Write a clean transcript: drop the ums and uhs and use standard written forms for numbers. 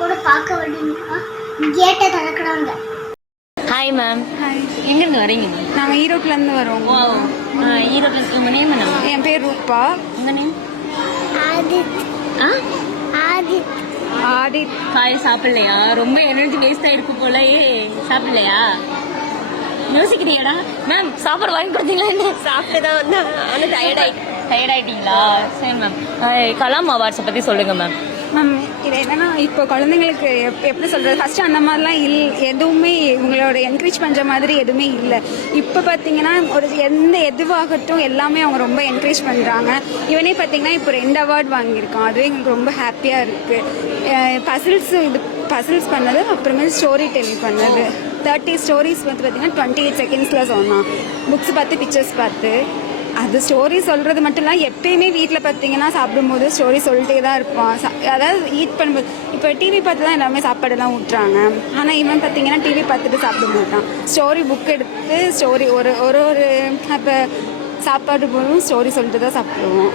கூட பார்க்க வேண்டியதுன்னா கேட்டை திறக்கிறாங்க. Hi ma'am. ஹாய். எங்கேருந்து வரீங்க மேம்? நாங்கள் ஈரோட்லேருந்து வரோம். ஈரோட்டில் உங்கள் நேம் என்ன? என் பேர் ரூபா. உங்கள் நேம்? ஆதித். ஆதித். ஆதித். காய் சாப்பிடலையா? ரொம்ப எனர்ஜி வேஸ்ட் ஆகிருக்கு போலயே. சாப்பிடலையா? யோசிக்கிறியாடா? மேம் சாப்பாடு வாங்கி கொடுத்தீங்களா? என்ன சாப்பிட்டு தான் வந்தேன். ஆனால் டயர்டாயிட்டீங்களா? சரி மேம். கலாம் அவார்ட்ஸை பற்றி சொல்லுங்கள் மேம். மேம் இது என்னன்னா, இப்போ குழந்தைங்களுக்கு எப்படி சொல்கிறது, ஃபஸ்ட்டு அந்த மாதிரிலாம் எதுவுமே இவங்களோட என்கரேஜ் பண்ணுற மாதிரி எதுவுமே இல்லை. இப்போ பார்த்தீங்கன்னா ஒரு எதுவாகட்டும் எல்லாமே அவங்க ரொம்ப என்கரேஜ் பண்ணுறாங்க. இவனே பார்த்தீங்கன்னா இப்போ 2 அவார்ட் வாங்கியிருக்கான். அதுவே எங்களுக்கு ரொம்ப ஹாப்பியாக இருக்குது. பசில்ஸ் பண்ணது, அப்புறமேல் ஸ்டோரி டெல்லிங் பண்ணது. 30 ஸ்டோரிஸ் வந்து பார்த்தீங்கன்னா 28 செகண்ட்ஸில் சொன்னான். புக்ஸ் பார்த்து பிக்சர்ஸ் பார்த்து அது ஸ்டோரி சொல்கிறது மட்டும் இல்லை, எப்பயுமே வீட்டில் பார்த்தீங்கன்னா சாப்பிடும்போது ஸ்டோரி சொல்லிட்டே தான் இருப்பான். அதாவது ஈட் பண்ணும்போது இப்போ டிவி பார்த்து தான் எல்லாமே சாப்பாடெல்லாம் ஊட்டுறாங்க. ஆனால் இவன் பார்த்தீங்கன்னா டிவி பார்த்துட்டு சாப்பிட மாட்டான். ஸ்டோரி புக் எடுத்து ஸ்டோரி ஒரு அப்போ சாப்பாடு போதும் ஸ்டோரி சொல்லிட்டு தான் சாப்பிடுவோம்.